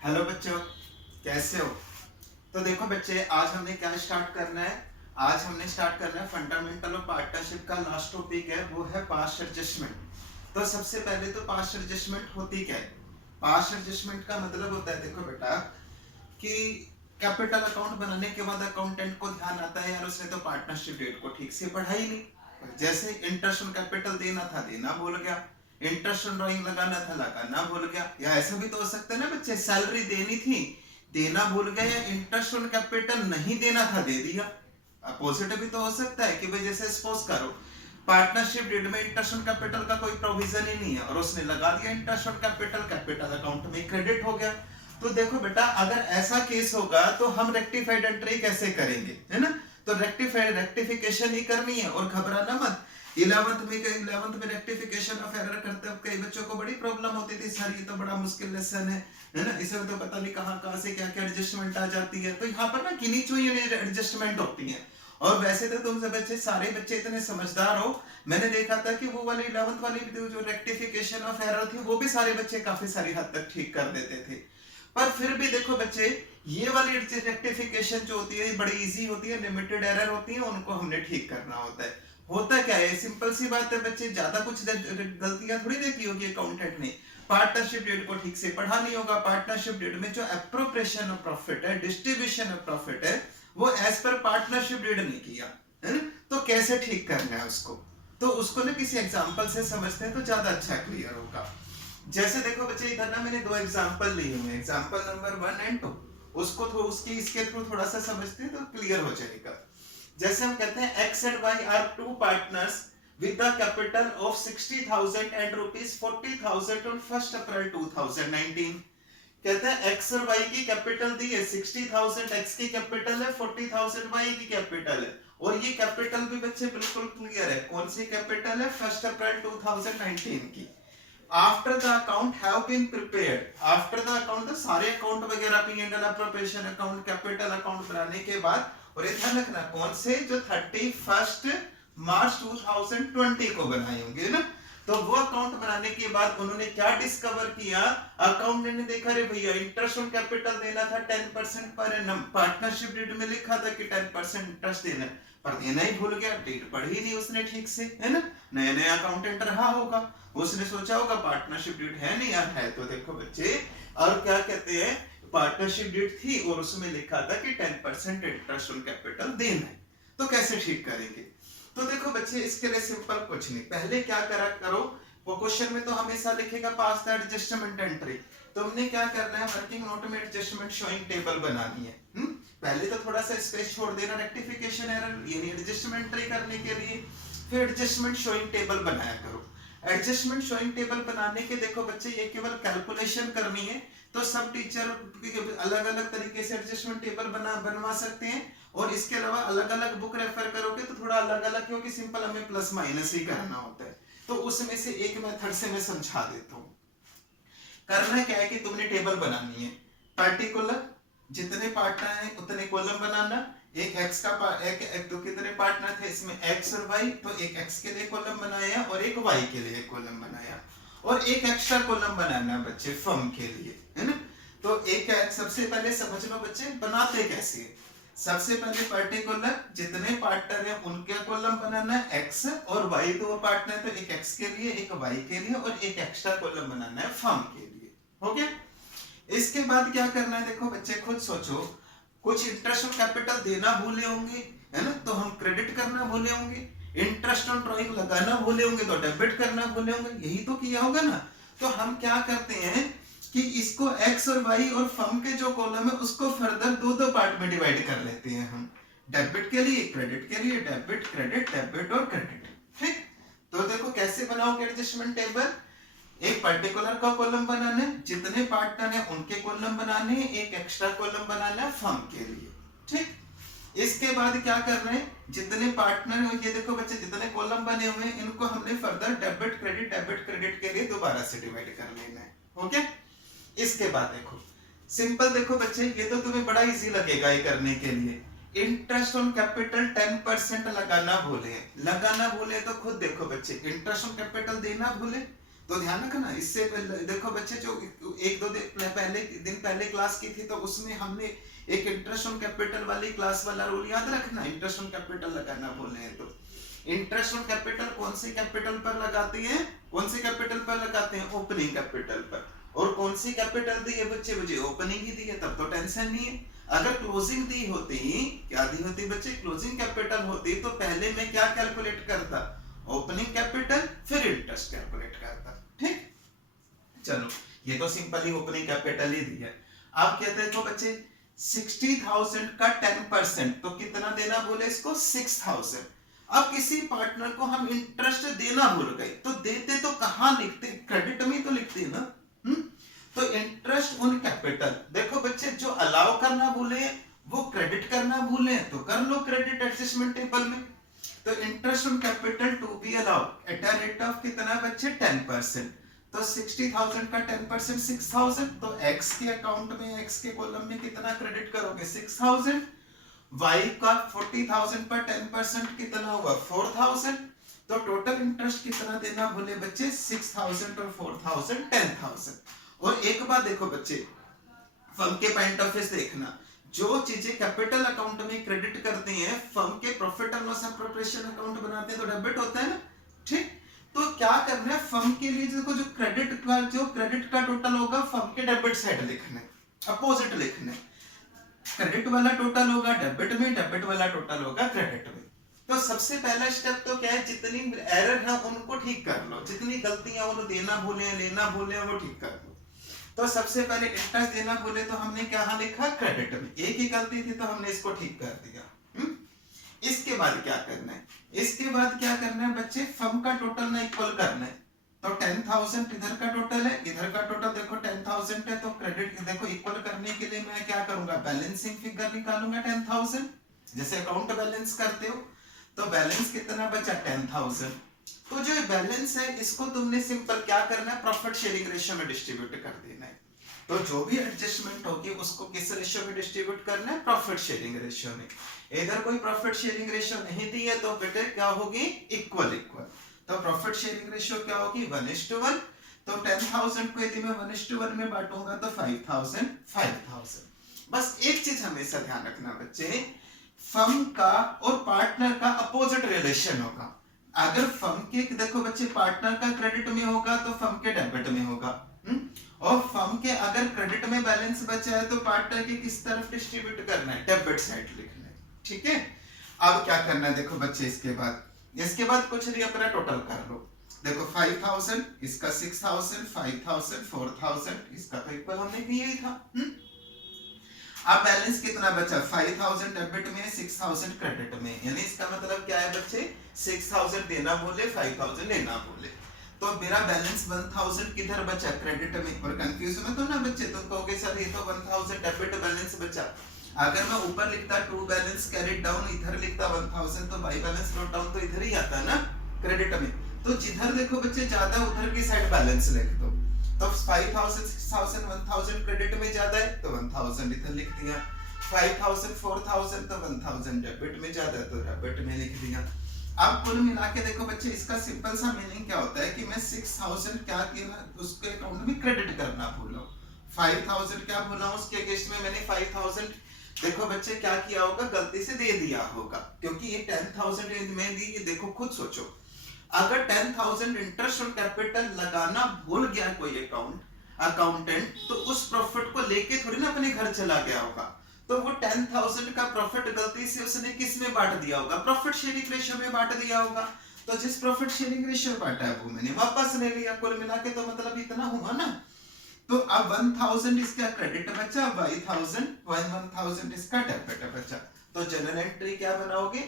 Hello बच्चों, कैसे हो? तो देखो बच्चे, आज हमने क्या स्टार्ट करना है। आज हमने स्टार्ट करना है फंडामेंटल ऑफ पार्टनरशिप का लास्ट टॉपिक है, वो है पास्ट एडजस्टमेंट। तो सबसे पहले तो पास्ट एडजस्टमेंट होती क्या है? पास्ट एडजस्टमेंट का मतलब होता है, देखो बेटा, कि कैपिटल अकाउंट बनाने के बाद अकाउंटेंट को ध्यान आता है, यार उसने तो पार्टनरशिप डेट को ठीक से पढ़ा ही नहीं। जैसे इंटरेस्ट ऑन कैपिटल देना था, देना भूल गया। इंटरेस्ट ऑन ड्राइंग लगाना था, लगाना भूल गया। या ऐसा भी तो हो सकता है ना बच्चे, सैलरी देनी थी, देना भूल गए, या इंटरेस्ट ऑन कैपिटल नहीं देना था, दे दिया। अपोजिट भी तो हो सकता है कि भाई जैसे सपोज करो पार्टनरशिप डीड में इंटरेस्ट ऑन कैपिटल का कोई प्रोविजन ही नहीं है और उसने लगा दिया interest on capital, capital account में क्रेडिट हो गया। तो देखो बेटा, अगर ऐसा केस होगा तो हम रेक्टिफाइड एंट्री कैसे करेंगे, है ना? तो रेक्टिफिकेशन ही करनी है और घबराना मत। 11th में रेक्टिफिकेशन ऑफ एरर करते वक्त कई बच्चों को बड़ी प्रॉब्लम होती थी, सर ये तो बड़ा मुश्किल लेसन है ना? इसमें तो पता नहीं कहाँ से क्या क्या एडजस्टमेंट आ जाती है। तो यहाँ पर ना गिनी चुनी एडजस्टमेंट होती है। और वैसे तो तुम सब बच्चे, सारे बच्चे इतने समझदार हो, मैंने देखा था कि वो वाली 11th वाली जो रेक्टिफिकेशन ऑफ एरर थी वो भी सारे बच्चे काफी सारी हद तक ठीक कर देते थे। पर फिर भी देखो बच्चे, ये वाली रेक्टिफिकेशन जो होती है बड़ी इजी होती है, लिमिटेड एरर होती है, उनको हमने ठीक करना होता है। होता क्या है, सिंपल सी बात है बच्चे, ज्यादा कुछ गलतियां थोड़ी देखी होगी अकाउंटेंट ने। पार्टनरशिप डेट को ठीक से पढ़ा नहीं होगा, पार्टनरशिप डेट में जो एप्रोप्रिएशन ऑफ प्रॉफिट है, डिस्ट्रीब्यूशन ऑफ प्रॉफिट है, वो एज पर पार्टनरशिप डेट नहीं किया, है ना? तो कैसे ठीक करना है उसको, तो उसको ना किसी एग्जांपल से समझते हैं तो ज्यादा अच्छा क्लियर होगा। जैसे देखो बच्चे, इधर ना मैंने दो एग्जांपल लिए हुए, एग्जांपल नंबर 1 एंड 2। उसको उसकी इसके थ्रू थोड़ा सा समझते हैं तो क्लियर हो जाएगा। जैसे हम कहते हैं X and Y are two partners with the capital of 60,000 and rupees 40,000 on 1 April 2019। कहते हैं एक्स और वाई की कैपिटल दी है, 60,000 एक्स की कैपिटल है, 40,000 वाई की कैपिटल है। और ये कैपिटल भी बच्चे बिल्कुल क्लियर है, कौन सी कैपिटल है? 1 अप्रैल 2019 की। After the account have been prepared, after the account तो सारे अकाउंट वगैरह P&L appropriation account, capital account बनाने के बाद, और ये ध्यान रखना कौन से, जो 31 मार्च 2020 को बनाए होंगे ना। तो वो अकाउंट बनाने के बाद उन्होंने क्या डिस्कवर किया, अकाउंटेंट ने देखा रे भैया इंटरेस्ट ऑन कैपिटल देना था 10% पर एनम, पार्टनरशिप डीड में लिखा था कि 10% इंटरेस्ट देना, पर देना ही भूल गया, डेट पढ़ी नहीं उसने ठीक से, है ना? नया नया अकाउंटेंट रहा होगा, उसने सोचा होगा पार्टनरशिप डेट है नहीं यार, है तो देखो बच्चे, और क्या कहते हैं, पार्टनरशिप डेट थी और उसमें लिखा था कि 10% इंटरेस्ट ऑन कैपिटल देना है। तो कैसे ठीक करेंगे? तो देखो बच्चे, इसके लिए सिंपल कुछ नहीं, पहले क्या करा करो, वो क्वेश्चन में तो हमेशा लिखेगा पास द एडजस्टमेंट एंट्री। तुमने क्या करना है, वर्किंग नोट में एडजस्टमेंट शोइंग टेबल बनानी है। पहले तो थोड़ा सा स्पेस छोड़ देना रेक्टिफिकेशन एरर यानी एडजस्टमेंट एंट्री करने के लिए, फिर एडजस्टमेंट शोइंग टेबल बनाया करो। एडजस्टमेंट शोइंग टेबल बनाने के देखो बच्चे, ये केवल कैलकुलेशन करनी है, तो सब टीचर अलग अलग तरीके से एडजस्टमेंट टेबल बनवा सकते हैं। और इसके अलावा अलग अलग बुक रेफर करोगे तो थोड़ा अलग अलग, क्योंकि सिंपल हमें प्लस माइनस ही करना होता है। तो उसमें से एक मेथड से मैं समझा देता हूँ। करना क्या है कि तुमने टेबल बनानी है, पर्टिकुलर जितने पार्टनर हैं उतने कॉलम बनाना। एक एक्स का एक तो कितने पार्टनर थे इसमें, एक्स और वाई, तो एक एक्स के लिए कॉलम बनाया और एक वाई के लिए कॉलम बनाया, और एक एक्स्ट्रा कॉलम बनाना बच्चे फर्म के लिए, है ना? तो एक सबसे पहले समझ लो बच्चे बनाते कैसे। सबसे पहले पर्टिकुलर जितने पार्टनर हैं उनके कॉलम बनाना है, एक्स और वाई दो पार्टनर, तो एक एक्स के लिए एक वाई के लिए और एक एक्स्ट्रा कॉलम बनाना है फर्म के लिए। हो गया? इसके बाद क्या करना है, देखो बच्चे खुद सोचो, कुछ इंटरेस्ट ऑन कैपिटल देना भूले होंगे, है ना? तो हम क्रेडिट करना भूले होंगे, इंटरेस्ट ऑन ड्राइंग लगाना भूले होंगे तो डेबिट करना भूले होंगे, यही तो किया होगा ना। तो हम क्या करते हैं कि इसको एक्स और वाई और फर्म के जो कॉलम है उसको फर्दर दो दो पार्ट में डिवाइड कर लेते हैं हम, डेबिट के लिए, क्रेडिट के लिए, डेबिट क्रेडिट, डेबिट और क्रेडिट। ठीक, तो देखो कैसे बनाओगे एडजस्टमेंट टेबल। एक पर्टिकुलर का कॉलम बनाना है, जितने पार्टनर हैं उनके कॉलम बनाने हैं, एक एक्स्ट्रा कॉलम बनाना है फर्म के लिए। ठीक, इसके बाद क्या करना है, जितने पार्टनर हैं, ये देखो बच्चे जितने कॉलम बने हुए हैं इनको हमने फर्दर डेबिट क्रेडिट के लिए दोबारा से डिवाइड कर लेना है। हो गया? इसके बाद देखो सिंपल, देखो बच्चे ये तो तुम्हें बड़ा इजी लगेगा ये करने के लिए। इंटरेस्ट ऑन कैपिटल 10% लगाना भूले तो खुद देखो बच्चे, इंटरेस्ट ऑन कैपिटल देना भूले तो ध्यान रखना। इससे पहले देखो बच्चे, जो एक दो दिन पहले क्लास की थी, तो उसमें हमने एक इंटरेस्ट ऑन कैपिटल वाली क्लास वाला रूल याद रखना। इंटरेस्ट ऑन कैपिटल लगाना बोले हैं तो इंटरेस्ट ऑन कैपिटल कौन सी कैपिटल पर लगाते हैं? कौन सी कैपिटल पर लगाते हैं? ओपनिंग कैपिटल पर। और कौन सी कैपिटल दी है बच्चे? मुझे ओपनिंग ही दी है, तब तो टेंशन नहीं है। अगर क्लोजिंग दी होती, क्या दी होती बच्चे? क्लोजिंग कैपिटल होती, तो पहले मैं क्या कैलकुलेट करता? ओपनिंग कैपिटल, फिर इंटरेस्ट कैलकुलेट करता। ठीक, चलो ये तो सिंपली ओपनिंग कैपिटल ही दी है। आप कहते हैं तो बच्चे 60,000 का 10%, तो कितना देना बोले इसको? 6,000। अब किसी पार्टनर को हम इंटरेस्ट देना भूल गए, तो देते तो कहां लिखते? क्रेडिट में तो लिखते हैं ना। तो इंटरेस्ट ऑन कैपिटल, देखो बच्चे, जो अलाउ करना भूले वो क्रेडिट करना भूले तो कर लो क्रेडिट एडजस्टमेंट टेबल में। तो interest on capital to be allowed at a rate of कितना बच्चे? 10%। तो 60,000 का 10% 6,000, तो x के अकाउंट में, x के कॉलम में कितना क्रेडिट करोगे? 6,000। y का 40,000 पर 10% कितना हुआ? 4,000। तो टोटल इंटरेस्ट कितना देना बोले बच्चे? 6,000 और 4,000 10,000। और एक बात देखो बच्चे, फर्म के पॉइंट ऑफ व्यू से देखना, जो चीजें कैपिटल अकाउंट में क्रेडिट करते हैं, फर्म के profit and loss appropriation account बनाते हैं तो डेबिट होता है ना। ठीक, तो क्या करना है फर्म के लिए? देखो, जो क्रेडिट का टोटल होगा फर्म के डेबिट साइड लिखना है, अपोजिट लिखना है। क्रेडिट वाला टोटल होगा डेबिट में, डेबिट वाला टोटल होगा क्रेडिट में। तो सबसे पहला स्टेप तो क्या है? जितनी एरर है उनको ठीक कर लो, जितनी गलतियां उन्हें देना भूले, लेना भूले, वो ठीक कर लो। तो सबसे पहले इंटरेस्ट देना भूले तो हमने क्या लिखा? क्रेडिट में। एक ही गलती थी तो हमने इसको ठीक कर दिया। इसके बाद क्या करना है? इसके बाद क्या करना है बच्चे? फर्म का टोटल ना इक्वल करना है। तो 10,000 इधर का टोटल है, इधर का टोटल देखो 10,000 है, तो क्रेडिट देखो इक्वल करने के लिए मैं क्या करूंगा? बैलेंसिंग फिगर निकालूंगा 10,000, जैसे अकाउंट बैलेंस करते हो। तो बैलेंस कितना बचा? 10,000। तो जो बैलेंस है इसको तुमने सिंपल क्या करना है? प्रॉफिट शेयरिंग रेशियो में डिस्ट्रीब्यूट कर देना है। तो जो भी एडजस्टमेंट होगी उसको किस रेशियो में डिस्ट्रीब्यूट करना है? प्रॉफिट शेयरिंग रेशियो में। इधर कोई प्रॉफिट शेयरिंग रेशियो नहीं दी है तो बेटे क्या होगी? Equal equal. तो प्रॉफिट शेयरिंग रेशियो क्या होगी? 1:1। तो 10,000 को यदि मैं 1:1 में बांटूंगा तो 5,000 5,000। बस एक चीज हमेशा ध्यान रखना बच्चे, फर्म का और पार्टनर का अपोजिट रिलेशन होगा। अगर फर्म के देखो बच्चे पार्टनर का क्रेडिट में होगा तो फर्म के डेबिट में होगा, और फर्म के अगर क्रेडिट में बैलेंस बचा है तो पार्टनर के किस तरफ डिस्ट्रीब्यूट करना है? डेबिट साइड लिखना है। ठीक है, अब क्या करना है देखो बच्चे, इसके बाद कुछ नहीं, अपना टोटल कर लो। देखो 5,000, इसका 6,000, 5,000, 4,000, इसका तो इक्वल हमने किया ही था। अब बैलेंस कितना बचा? 5,000 डेबिट में, 6,000 क्रेडिट में। यानी इसका मतलब क्या है बच्चे? 6,000 देना बोले, 5,000 लेना बोले। तो मेरा बैलेंस 1,000 किधर बचा? क्रेडिट में। और कंफ्यूज मत हो ना बच्चे, तुम कहोगे सर ये तो 1,000 डेबिट बैलेंस बचा। अगर मैं ऊपर लिखता टू बैलेंस कैरिड डाउन, इधर लिखता 1,000, तो बाई बैलेंस नोट डाउन तो इधर ही आता ना क्रेडिट में। तो जिधर देखो बच्चे ज्यादा उधर की साइड बैलेंस लिख दो। तो 5,000 6,000 1,000 क्रेडिट में ज्यादा है तो 1,000 इधर लिख दिया। 5,000 4,000 तो 1,000 डेबिट में ज्यादा है तो डेबिट में लिख दिया। अब कुल मिला के देखो बच्चे, इसका सिंपल सा मीनिंग क्या होता है कि मैं 6,000 क्या किया उसके अकाउंट में क्रेडिट करना भूला, 5,000 क्या भूला उसके अगेंस्ट में मैंने 5,000 देखो बच्चे क्या किया होगा? गलती से दे दिया होगा, क्योंकि ये 10,000 में दी। देखो खुद सोचो, अगर 10,000 इंटरेस्ट ऑन कैपिटल लगाना भूल गया कोई अकाउंटेंट, तो उस प्रॉफिट को लेके थोड़ी ना अपने घर चला गया होगा। तो वो 10,000 का प्रॉफिट गलती से उसने किस में बांट दिया होगा? प्रॉफिट शेयरिंग रेशियो में बांट दिया होगा। तो जिस प्रॉफिट शेयरिंग रेशियो बांटा है वो मैंने वापस ले लिया। कुल मिला के तो मतलब इतना हुआ ना। तो अब 1,000 इसका क्रेडिट बचा, 1,000 इसका डेबिट बचा। तो जनरल एंट्री क्या बनाओगे?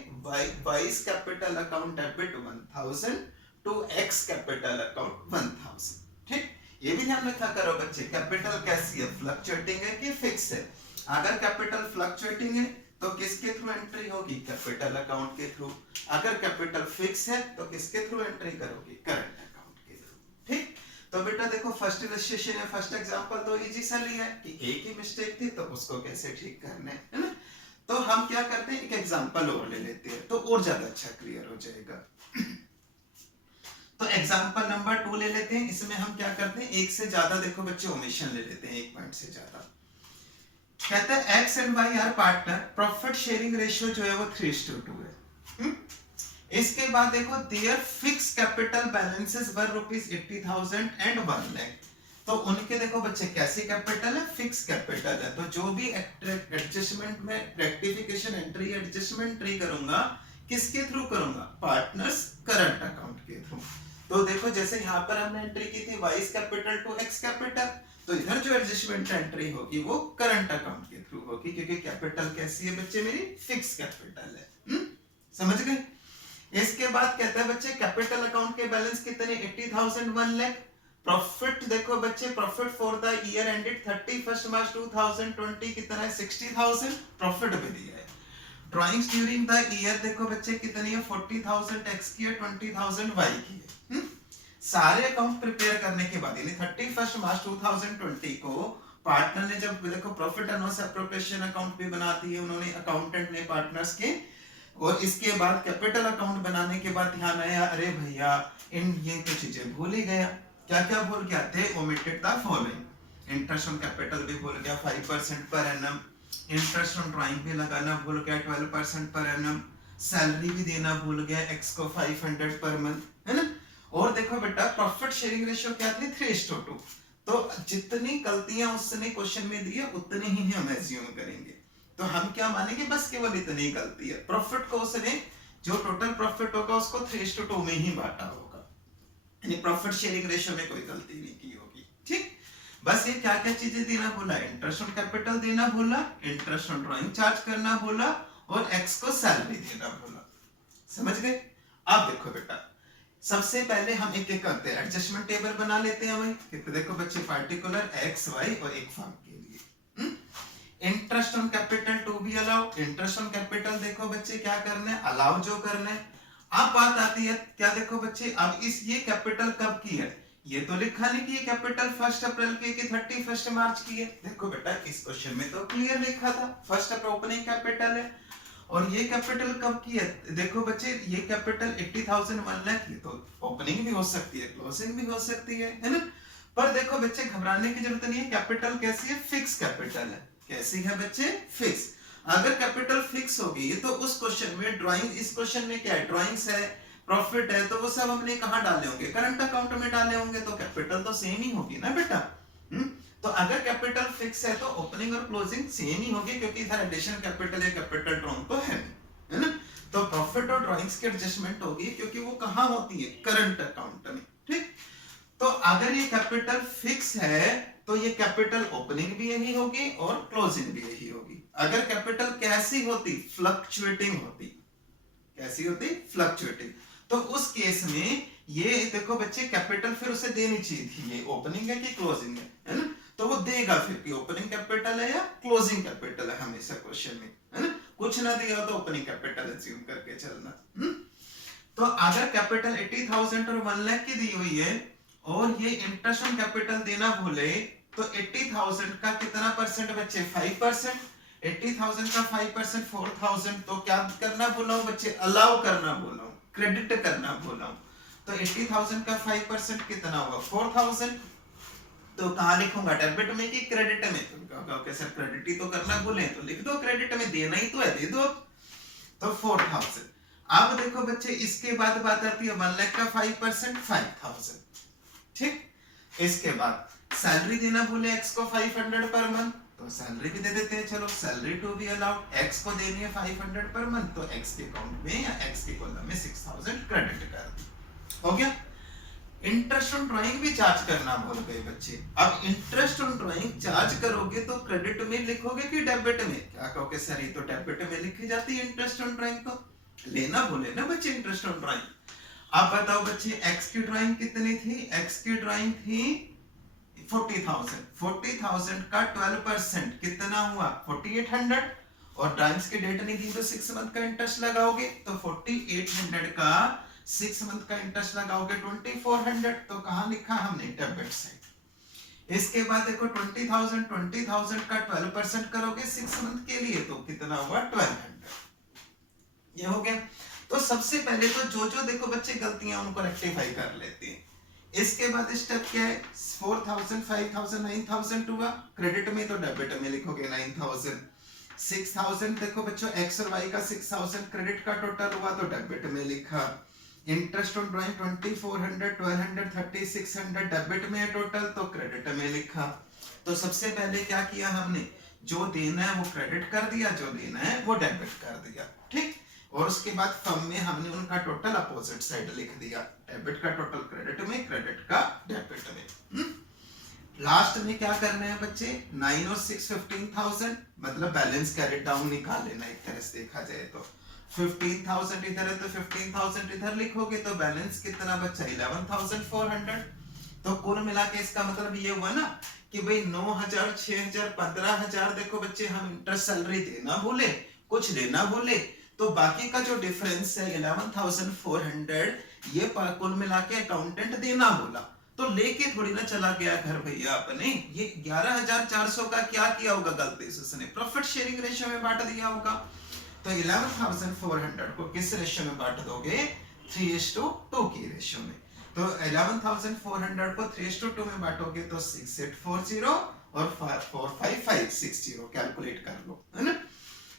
Y's capital account debit 1,000 to X capital account 1,000। ठीक, ये भी ध्यान रखा करो बच्चे, कैपिटल कैसी है? फ्लक्चुएटिंग है कि फिक्स है? अगर कैपिटल फ्लक्चुएटिंग है तो किसके थ्रू एंट्री होगी? कैपिटल अकाउंट के थ्रू। अगर कैपिटल फिक्स है तो किसके थ्रू एंट्री करोगे? करंट अकाउंट के थ्रू। ठीक, तो बेटा देखो फर्स्ट इलस्ट्रेशन है, फर्स्ट एग्जांपल तो इजी सा लिया है कि एक ही मिस्टेक थी तो उसको कैसे ठीक करना है ना। तो हम क्या करते हैं, एक एग्जांपल और ले लेते हैं तो और ज्यादा अच्छा क्लियर हो जाएगा। तो एग्जांपल नंबर 2 ले लेते हैं। इसमें हम क्या करते हैं, एक से ज्यादा देखो बच्चे ओमिशन ले लेते हैं, एक पॉइंट से ज्यादा। कहते हैं X and Y are partner, profit sharing ratio जो है वो 3:2 है। इसके बाद देखो their fix capital balances were ₹80,000 and 1 lakh. तो उनके देखो बच्चे कैसी कैपिटल है, फिक्स कैपिटल है। तो जो भी एडजस्टमेंट में रेक्टिफिकेशन एंट्री एडजस्टमेंट एंट्री करूंगा, किसके थ्रू करूंगा, पार्टनर्स करंट अकाउंट के थ्रू। तो देखो जैसे यहाँ पर हमने एंट्री की थी Y capital to X capital, तो इधर जो एडजस्टमेंट एंट्री होगी वो करंट अकाउंट के थ्रू होगी, क्योंकि कैपिटल कैसी है बच्चे, मेरी फिक्स कैपिटल है। समझ गए। इसके बाद कहता है बच्चे कैपिटल अकाउंट के बैलेंस कितने, 80,000 1 लाख। प्रॉफिट देखो बच्चे, profit for the year ended 31 मार्च 2020 कितना है, 60,000 प्रॉफिट भी दिया है। ड्राइंग्स ड्यूरिंग द ईयर देखो बच्चे कितनी है, 40,000 एक्स की है, 20,000 वाई की है। सारे अकाउंट प्रिपेयर करने के बाद यानी 31 मार्च 2020 को पार्टनर ने जब देखो profit and loss appropriation account भी बनाती है उन्होंने, अकाउंटेंट ने पार्टनर्स के। और इसके बाद कैपिटल अकाउंट बनाने के बाद ध्यान आया, अरे भैया इन ये तो चीजें भूल ही गया। क्या क्या भूल गया, they omitted the following. Interest on capital भी भूल गया 5% per annum, interest on drawing भी लगाना भूल गया 12% पर एनम, सैलरी भी देना भूल गया एक्स को 500 पर मंथ, है ना। और देखो बेटा प्रॉफिट शेयरिंग रेशियो क्या थी, 3:2। तो जितनी गलतियां उसने क्वेश्चन में दी है उतनी ही हम एज्यूम करेंगे। तो हम क्या मानेंगे, बस केवल इतनी गलती है। प्रॉफिट को उसने जो टोटल प्रॉफिट होगा उसको 3:2 में ही बांटा होगा, यानी प्रॉफिट शेयरिंग रेशियो में कोई गलती नहीं की होगी। ठीक, बस ये क्या क्या चीजें देना भूला, इंटरेस्ट ऑन कैपिटल देना भूला, इंटरेस्ट ऑन ड्राइंग चार्ज करना भूला, और एक्स को सैलरी देना भूला। समझ गए। अब देखो बेटा सबसे पहले हम एक एक करते हैं, एडजस्टमेंट टेबल बना लेते हैं भाई। कितने देखो बच्चे, पार्टिकुलर एक्स वाई और एक फर्म के लिए। Interest on capital to be allow, interest on capital देखो बच्चे क्या करना है, अलाउ जो करना है। अब बात आती है क्या, देखो बच्चे अब इस ये कैपिटल कब की है, ये तो लिखा नहीं कि ये कैपिटल 1 अप्रैल की कि 31 मार्च की है। देखो बेटा इस क्वेश्चन में तो क्लियर लिखा था 1 अप्रैल ओपनिंग कैपिटल है। और ये कैपिटल कब की है, देखो बच्चे ये कैपिटल 80,000 1 लाख, ये तो ओपनिंग भी हो सकती है क्लोजिंग भी हो सकती है ना। पर देखो बच्चे घबराने की जरूरत नहीं है, कैपिटल कैसी है, फिक्स कैपिटल है। कैसी है बच्चे, फिक्स। अगर कैपिटल फिक्स होगी तो उस क्वेश्चन में ड्राइंग, इस क्वेश्चन में क्या है, ड्राइंग्स है, प्रॉफिट है, तो वो सब हमने कहां डाले होंगे, करंट अकाउंट में डाले होंगे, तो कैपिटल तो सेम ही होगी ना बेटा। तो अगर कैपिटल फिक्स है तो ओपनिंग और क्लोजिंग सेम ही होगी, क्योंकि इधर एडिशन कैपिटल या कैपिटल ड्रॉइंग तो है ना। तो प्रॉफिट और ड्राइंग्स की एडजस्टमेंट होगी क्योंकि वो कहां होती है, करंट अकाउंट में। ठीक, तो अगर ये कैपिटल फिक्स है तो ये कैपिटल ओपनिंग भी यही होगी और क्लोजिंग भी यही होगी। अगर कैपिटल कैसी होती, फ्लक्चुएटिंग होती, कैसी होती, फ्लक्चुएटिंग, तो उस केस में ये देखो बच्चे कैपिटल फिर उसे देनी चाहिए थी, ये ओपनिंग है कि क्लोजिंग है ना। तो वो देगा फिर कि ओपनिंग कैपिटल है या क्लोजिंग कैपिटल है हमेशा क्वेश्चन में, है ना। कुछ ना दिया तो ओपनिंग कैपिटल एज्यूम करके चलना। तो अगर कैपिटल 80,000 और 1 लाख की दी हुई है और ये इंटरेस्ट ऑन कैपिटल देना भूले, तो 80,000 का कितना परसेंट बच्चे, 5%। 80,000 का 5% 4,000, तो क्या करना बोला हूं बच्चे, अलाउ करना बोला हूं, क्रेडिट करना बोला हूं। तो 80,000 का 5% कितना होगा, 4,000। तो कहां लिखूंगा, डेबिट में कि क्रेडिट में, तो कहोगे सर क्रेडिट ही तो करना भूले, तो लिख दो क्रेडिट में, देना ही तो है, दे दो। तो 4,000। अब देखो बच्चे इसके बाद बात आती है 1 लाख का 5% 5,000। ठीक, इसके बाद सैलरी देना भूले एक्स को 500 पर मंथ, तो सैलरी भी दे देते हैं, चलो salary to be allowed, X को देनी है 500 पर मंथ, तो एक्स के अकाउंट में या एक्स के कॉलम में 6,000 क्रेडिट कर दी, हो गया। इंटरेस्ट ऑन ड्राइंग भी चार्ज करना भूल गए बच्चे। अब इंटरेस्ट ऑन ड्राइंग चार्ज करोगे तो क्रेडिट में लिखोगे कि डेबिट में, क्या कहोगे सर ये तो डेबिट में लिखी जाती है इंटरेस्ट ऑन ड्राइंग, तो लेना भूले ना बच्चे इंटरेस्ट ऑन ड्राइंग। अब बताओ बच्चे एक्स की ड्राइंग कितनी थी, एक्स की ड्राइंग थी 40,000। 40,000 का 12% कितना हुआ, 4,800, और ड्राइंग्स की डेट नहीं दी तो 6 मंथ का इंटरेस्ट लगाओगे, तो 4,800 का 6 मंथ का इंटरेस्ट लगाओगे 2,400, तो कहां लिखा हमने, डेबिट साइड। इसके बाद देखो 20,000 का 12% करोगे 6 मंथ के लिए, तो कितना हुआ 1,200, ये हो गया। तो सबसे पहले तो जो देखो बच्चे गलतियां उनको रेक्टिफाई कर लेते हैं। इसके बाद स्टेप क्या है, 4000 5000 9000 हुआ, क्रेडिट में तो डेबिट में लिखोगे 9000। 6000 देखो बच्चों एक्स और वाई का 6000 क्रेडिट का टोटल हुआ तो डेबिट में लिखा। इंटरेस्ट ऑन ड्राइंग 2400 1200 3600 डेबिट में टोटल तो क्रेडिट में लिखा। तो सबसे पहले क्या किया हमने, जो देना है वो क्रेडिट कर दिया, जो देना है वो डेबिट कर दिया, ठीक। और उसके बाद फर्म में हमने उनका टोटल अपोजिट साइड लिख दिया, डेबिट का टोटल क्रेडिट में, क्रेडिट का डेबिट में। लास्ट में क्या करना है बच्चे, 9 और 6 15,000 मतलब बैलेंस कैरिड डाउन निकाल लेना। एक तरह से देखा जाए तो 15,000 इधर है तो 15,000 इधर लिखोगे तो बैलेंस कितना बचा 11,400। तो कुल मिला के इसका मतलब ये हुआ ना कि भाई 9,000 6,000 15,000 देखो बच्चे हम इंटरेस्ट सैलरी देना भूले, कुछ लेना भूले, तो बाकी का जो डिफरेंस है 11,400 ये कुल मिला के अकाउंटेंट देना बोला तो लेके थोड़ी ना चला गया घर भैया अपने। ये 11,400 का क्या किया होगा गलती से उसने, प्रॉफिट शेयरिंग रेशियो में बांट दिया होगा। तो 11,400 को किस रेशियो में बांट दोगे, 3:2 की रेशियो में। तो 11,400 को 3:2 में बांटोगे तो 6840 और 45560 कैलकुलेट कर लो, है ना।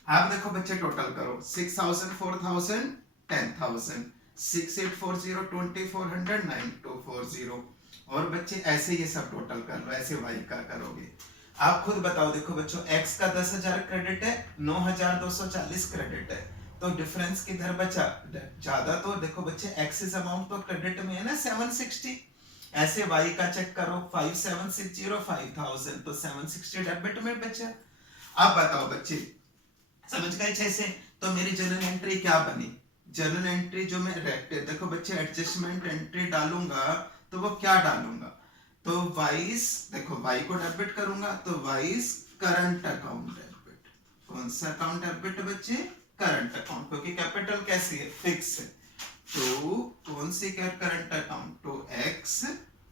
आप देखो बच्चे टोटल करो, 6,000 4,000 10,000 6840 2400 9240 और बच्चे ऐसे ये सब टोटल कर लो, ऐसे वाई का करोगे। आप खुद बताओ, देखो बच्चों x का 10,000 क्रेडिट है, 9,240 क्रेडिट है, तो डिफरेंस किधर बचा ज्यादा, तो देखो बच्चे एक्सिस अमाउंट तो क्रेडिट में है ना 760, ऐसे y का चेक करो 5760 5000 तो 760 डेबिट में बचा। अब बताओ बच्चे समझ गए अच्छे से। तो मेरी जर्नल एंट्री क्या बनी, जर्नल एंट्री जो मैं देखो बच्चे एडजस्टमेंट एंट्री डालूंगा तो वो क्या डालूंगा, तो वाइस देखो वाई को डेबिट करूंगा तो वाइस करंट अकाउंट डेबिट। कौन सा अकाउंट डेबिट बच्चे, करंट अकाउंट, क्योंकि कैपिटल कैसी है फिक्स है। तो कौन सी करंट अकाउंट, तो एक्स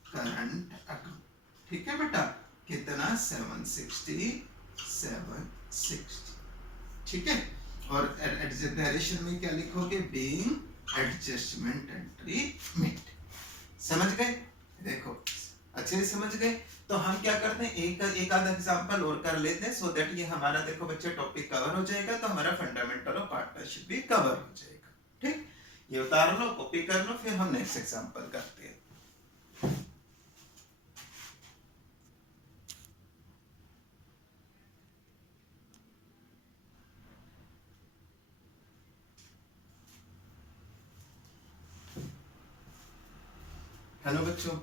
करंट अकाउंट, ठीक है बेटा, कितना 760 ठीक है। और डायरेक्शन में क्या लिखोगे, बीइंग एडजस्टमेंट एंट्री मेड। समझ गए, देखो अच्छे से समझ गए। तो हम क्या करते हैं, एक आधा एग्जांपल और कर लेते हैं सो दैट ये हमारा देखो बच्चे टॉपिक कवर हो जाएगा, तो हमारा फंडामेंटल ऑफ पार्टनरशिप भी कवर हो जाएगा, ठीक। ये उतार लो, कॉपी कर लो, फिर हम नेक्स्ट एग्जांपल करते हैं। हेलो बच्चों,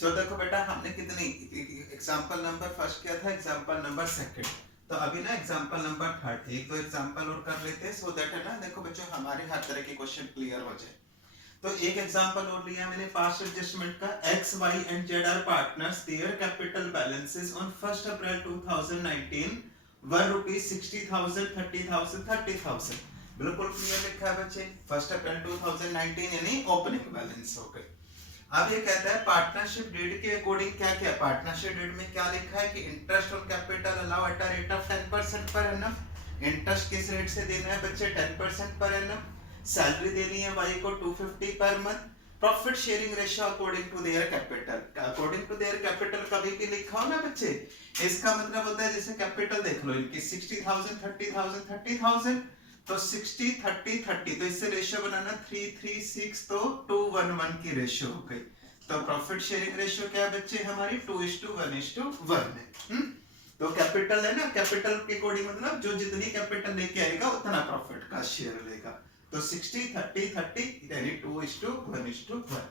जो देखो बेटा हमने कितनी एग्जांपल नंबर फर्स्ट किया था, एग्जांपल नंबर सेकंड, तो अभी ना एग्जांपल नंबर थर्ड, एक दो एग्जांपल और कर लेते हैं सो दैट है ना देखो बच्चों हमारे हर तरह के क्वेश्चन क्लियर हो जाए। तो एक एग्जांपल और लिया मैंने पास्ट एडजस्टमेंट का, x y and z are partners, their capital balances on 1 April 2019 were rupees 60,000 30,000 30,000। बिल्कुल क्लियर लिखा है बच्चे, 1 अप्रैल 2019 यानी ओपनिंग बैलेंस हो गई। अब ये कहता है पार्टनरशिप डीड के अकॉर्डिंग क्या क्या, पार्टनरशिप डीड में क्या लिखा है कि interest on capital allow eight a rate of 10% per annum. Interest किस रेट से देना है बच्चे, 10% पर एनम। सैलरी देनी है वाई को 250 पर month. Profit sharing ratio according to their capital, according to their capital कभी भी लिखा हो ना बच्चे, इसका मतलब होता है जैसे कैपिटल देख लो इनकी 60,000 30,000 30,000 तो 60 30 30, तो इससे रेशियो बनाना 3:3:6 तो 2:1:1 की रेशियो हो गई। तो प्रॉफिट शेयरिंग रेशियो क्या है बच्चे हमारी 2:1:1 है। तो कैपिटल है ना, कैपिटल के अकॉर्डिंग मतलब जो जितनी कैपिटल लेके आएगा उतना प्रॉफिट का शेयर लेगा। तो 60 30 30 यानी 2:1:1।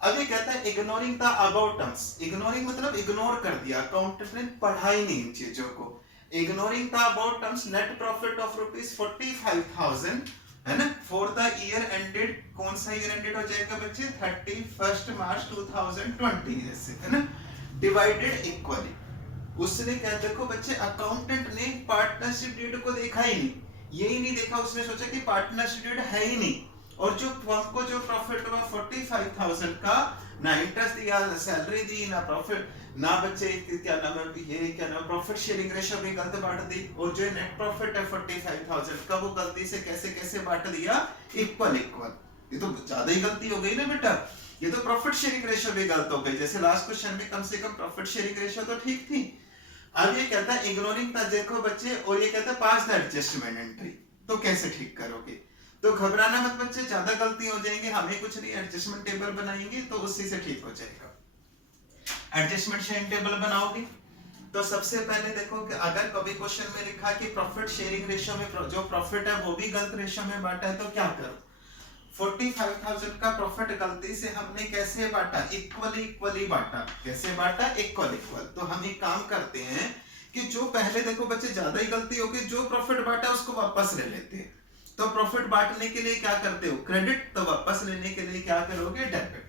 अब ये कहता है ignoring the about terms, ignoring मतलब इग्नोर कर दिया, अकाउंटेंट ने पढ़ा ही नहीं इन चीजों को। Ignoring the above terms, net profit of rupees 45,000 है ना फॉर द ईयर एंडेड, कौन सा ईयर एंडेड हो जाएगा बच्चे 31 मार्च 2020 ऐसे है ना, डिवाइडेड इक्वली। उसने क्या देखो बच्चे अकाउंटेंट ने पार्टनरशिप डीड को देखा ही नहीं, यही नहीं देखा, उसने सोचा कि पार्टनरशिप डीड है ही नहीं और जो फर्म को जो प्रॉफिट हुआ 45,000 का, ना इंटरेस्ट दिया, ना सैलरी दी, ना प्रॉफिट, ना बच्चे क्या नाम है ये क्या नाम, प्रॉफिट शेयरिंग रेशियो भी गलत बांट दी, और जो नेट प्रॉफिट है 45,000 का वो गलती से कैसे कैसे बांट दिया, इक्वल इक्वल। ये तो ज्यादा ही गलती हो गई ना बेटा, ये तो प्रॉफिट शेयरिंग रेशियो भी गलत हो गई। जैसे लास्ट क्वेश्चन में कम से कम प्रॉफिट शेयरिंग रेशियो तो ठीक थी, अब ये कहता है इग्नोरिंग द, देखो बच्चे, और ये कहता है पास द एडजस्टमेंट एंट्री, तो कैसे ठीक करोगे? तो घबराना मत बच्चे, ज्यादा गलती हो जाएंगे, हमें कुछ नहीं, एडजस्टमेंट टेबल बनाएंगे तो उसी से ठीक हो जाएगा। एडजस्टमेंट शेयरिंग टेबल बनाओगे तो सबसे पहले देखो कि अगर कभी क्वेश्चन में लिखा कि प्रॉफिट शेयरिंग रेशियो में जो प्रॉफिट है वो भी गलत रेशियो में बांटा है, तो क्या करो, 45,000 का प्रॉफिट गलती से हमने कैसे बांटा, इक्वली बांटा। कैसे बांटा, इक्वल। तो हम एक काम करते हैं कि जो पहले देखो बच्चे ज्यादा ही गलती होगी, जो प्रॉफिट बांटा उसको वापस ले लेते हैं। तो प्रॉफिट बांटने के लिए क्या करते हो, क्रेडिट, तो वापस लेने के लिए क्या करोगे, डेबिट।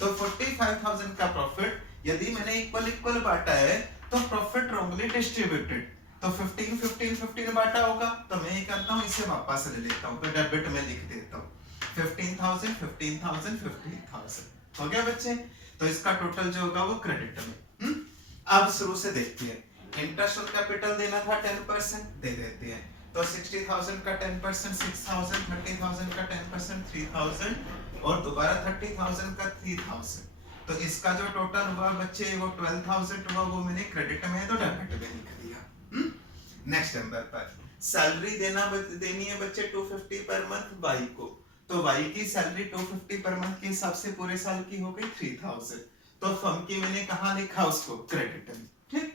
तो 45,000 का प्रॉफिट यदि मैंने इक्वल बांटा है तो प्रॉफिट रॉन्गली डिस्ट्रीब्यूटेड, तो 15 बांटा होगा, तो मैं ये करता हूँ इसे वापस ले लेता हूँ, तो डेबिट में लिख देता हूँ 15,000 हो गया बच्चे। तो इसका टोटल जो होगा वो क्रेडिट में। अब शुरू से देखते हैं, इंटरेस्ट ऑन कैपिटल देना था 10%, दे देते हैं, तो 60,000 का 10% 6,000, 30,000 का 10% 3,000, और दोबारा 30,000 का 3,000। तो इसका जो टोटल हुआ बच्चे वो 12,000 हुआ, वो मैंने क्रेडिट में तो डेबिट में लिख दिया। नेक्स्ट नंबर पर सैलरी देनी है बच्चे 250 पर मंथ वाई को, तो वाई की सैलरी 250 पर मंथ के हिसाब से पूरे साल की हो गई 3,000, तो फर्म की मैंने कहा लिखा उसको, क्रेडिट में, ठीक।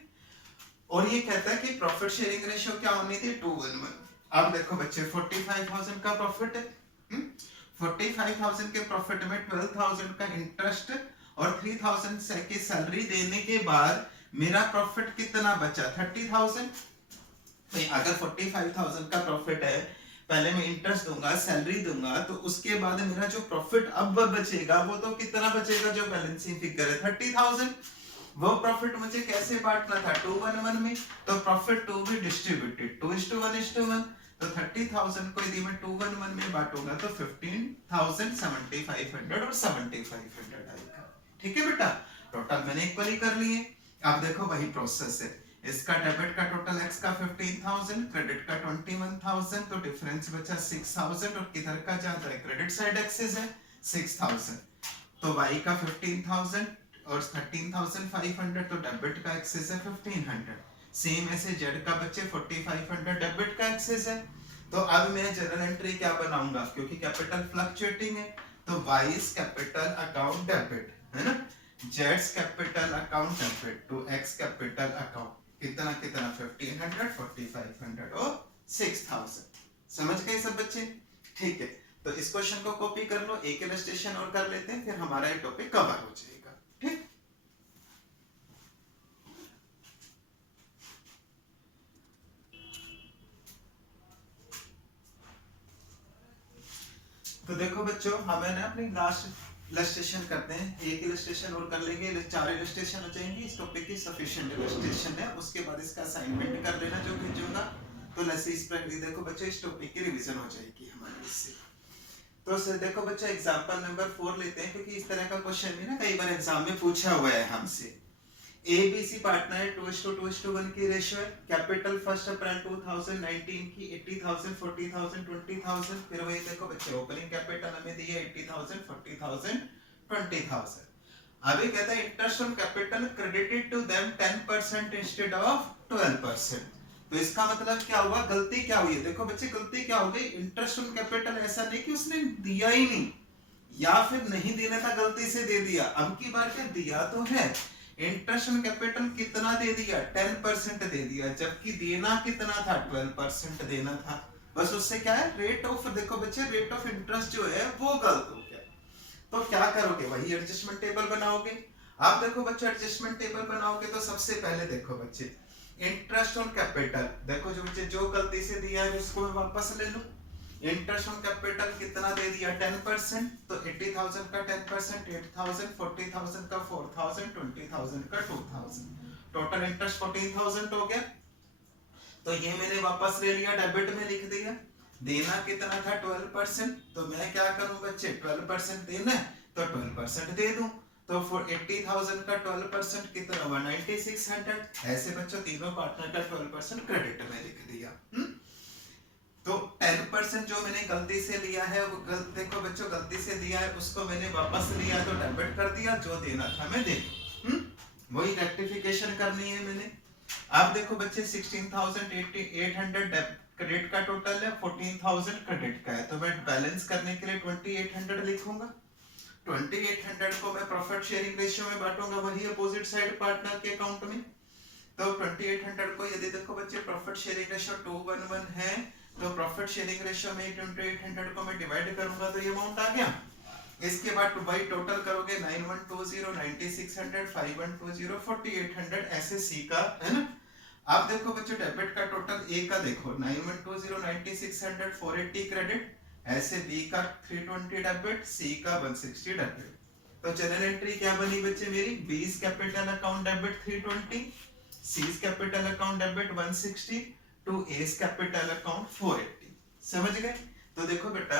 और ये कहता है कि प्रॉफिट शेयरिंग रेशियो क्या होनी थी, 2:1। अब देखो बच्चे 45,000 का प्रॉफिट है, 45,000 के प्रॉफिट में 12,000 का इंटरेस्ट और 3,000 की सैलरी देने के बाद मेरा प्रॉफिट कितना बचा, 30,000। अगर 45,000 का प्रॉफिट है, पहले मैं इंटरेस्ट दूंगा, सैलरी दूंगा, तो उसके बाद मेरा जो प्रॉफिट अब बचेगा वो तो कितना बचेगा, जो बैलेंसिंग फिगर है 30,000। वो प्रॉफिट मुझे कैसे बांटना था, 2:1 में, तो प्रॉफिट टू बी डिस्ट्रीब्यूटेड 2:1, तो 30,000 को यदि मैं 2:1 में बांटूंगा तो 15,000 7,500 और 7,500 आएगा। ठीक है बेटा, टोटल मैंने इक्वली कर लिए। अब देखो वही प्रोसेस है, इसका डेबिट का टोटल x का 15,000, क्रेडिट का 21,000, तो डिफरेंस बचा 6,000, और किधर का जाता है, क्रेडिट साइड एक्सेस है 6,000, तो y का 15,000 और 13,500, तो डेबिट का एक्सेस है 1,500। सेम ऐसे z का बच्चे 4,500 डेबिट का एक्सेस है। तो अब मैं जनरल एंट्री क्या बनाऊंगा, क्योंकि कैपिटल फ्लक्चुएटिंग है, तो y's कैपिटल अकाउंट डेबिट है ना, z's capital account debit to x capital account, कितना कितना 1,500, 4,500 और 6,000। समझ गए सब बच्चे? ठीक है, तो इस क्वेश्चन को कॉपी कर लो, एक इलस्ट्रेशन और कर लेते हैं, फिर हमारा ये टॉपिक कवर हो जाएगा। ठीक, तो देखो बच्चों, हमें ना अपनी लास्ट इलस्ट्रेशन करते हैं, एक इलस्ट्रेशन और कर लेंगे, 4 इलस्ट्रेशन हो जाएंगी। इस टॉपिक की सफिशिएंट इलस्ट्रेशन है, उसके बाद इसका असाइनमेंट कर लेना जो भेजूंगा, तो लैसे इस पर देखो बच्चों इस टॉपिक की रिवीजन हो जाएगी हमारी इससे। तो सर देखो बच्चों एग्जांपल नंबर 4 लेते हैं, क्योंकि इस तरह का क्वेश्चन भी ना कई बार एग्जाम में पूछा हुआ है हमसे। ABC पार्टनर है, 2:2:1 की रेशियो है, कैपिटल 1 अप्रैल 2019 की 80,000, 40,000, 20,000, फिर वही देखो बच्चे ओपनिंग कैपिटल हमें दी है 80,000, 40,000, 20,000। अभी कहता है interest on capital credited to them 10% instead of 12%। तो इसका मतलब क्या हुआ, गलती क्या हुई है, देखो बच्चे गलती क्या हो गई, इंटरेस्ट ऑन कैपिटल ऐसा नहीं कि उसने दिया ही नहीं, या फिर नहीं देना था गलती से दे दिया, अब की बार क्या दिया तो है, इंटरेस्ट ऑन कैपिटल कितना दे दिया, 10% दे दिया, जबकि देना कितना था, 12% देना था। बस उससे क्या है, रेट ऑफ, देखो बच्चे रेट ऑफ इंटरेस्ट जो है वो गलत हो गया। तो क्या करोगे, वही एडजस्टमेंट टेबल बनाओगे। आप देखो बच्चे एडजस्टमेंट टेबल बनाओगे तो सबसे पहले देखो बच्चे इंटरेस्ट ऑन कैपिटल, देखो जो बच्चे जो गलती से दिया है उसको मैं वापस ले लूं। इंटरेस्ट ऑन कैपिटल कितना दे दिया, 10%, तो 80,000 का 10% 8,000, 40,000 का 4,000, 20,000 का 2,000, टोटल इंटरेस्ट 14,000 हो गया। तो ये मैंने वापस ले लिया, डेबिट में लिख दिया। देना कितना था 12%, तो मैं क्या करूं बच्चे 12% देना है तो 12% दे दूं, तो फॉर 80,000 का 12% कितना 19600। ऐसे बच्चों तीनों पार्टनर का 12% क्रेडिट में लिख दिया। तो 10% जो मैंने गलती से लिया है वो देखो बच्चों गलती से दिया है उसको मैंने वापस लिया तो डेबिट कर दिया, जो देना था मैं दे दूं। वही रेक्टिफिकेशन करनी है मैंने। अब देखो बच्चे 16,800 क्रेडिट का टोटल है, 14,000 क्रेडिट का है, तो मैं बैलेंस करने के लिए 2800 लिखूंगा। 2800 को मैं प्रॉफिट शेयरिंग रेशियो में बांटूंगा, वही अपोजिट साइड पार्टनर के अकाउंट में। तो 2800 को यदि देखो बच्चे प्रॉफिट शेयरिंग रेशियो 211 है, तो प्रॉफिट शेयरिंग रेशियो में 2800 को मैं डिवाइड करूंगा तो ये अमाउंट आ गया। इसके बाद भाई टोटल करोगे 9120 9600 5120 4800 ऐसे सी का है ना। अब देखो बच्चों डेबिट का टोटल ए का देखो 9120 9600 480 क्रेडिट, ऐसे बी का 320 डेबिट, सी का 160 डेबिट। तो जनरल एंट्री क्या बनी बच्चे मेरी, B's capital account debit 320, C's capital account debit 160 to S capital account 480। समझ गए। तो देखो बेटा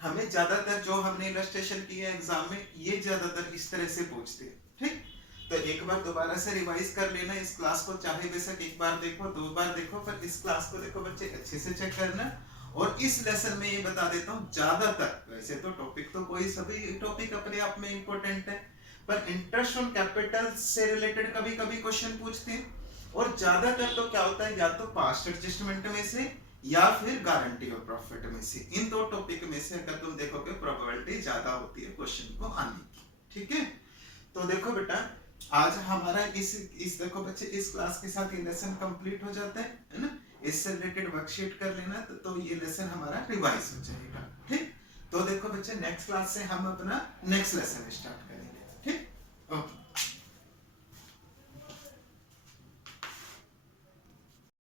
हमें ज्यादातर जो हमने इलस्ट्रेशन किया एग्जाम में ये ज्यादातर इस तरह से पूछते हैं, ठीक। तो एक बार दोबारा से रिवाइज कर लेना इस क्लास को, चाहे बेशक एक बार देखो दो बार देखो, पर इस क्लास को देखो बच्चे अच्छे से चेक करना। और इस लेसन में ये बता देता हूँ ज्यादातर, वैसे तो टॉपिक तो कोई सभी टॉपिक अपने आप में इंपॉर्टेंट है, पर इंटरेस्ट ऑन कैपिटल से रिलेटेड कभी कभी क्वेश्चन पूछते हैं। और ज्यादातर तो क्या होता है, या तो पास्ट एडजस्टमेंट में से या फिर गारंटी ऑफ प्रॉफिट में से, इन दो टॉपिक में से अगर तुम देखोगे प्रोबेबिलिटी ज्यादा होती है क्वेश्चन को आने की, ठीक है। तो देखो बेटा आज हमारा इस देखो बच्चे इस क्लास के साथ ये लेसन कंप्लीट हो जाता है ना। इससे रिलेटेड वर्कशीट कर लेना तो ये लेसन हमारा रिवाइज हो जाएगा, ठीक। तो देखो बच्चे नेक्स्ट क्लास से हम अपना नेक्स्ट लेसन स्टार्ट करेंगे, ठीक। ओके।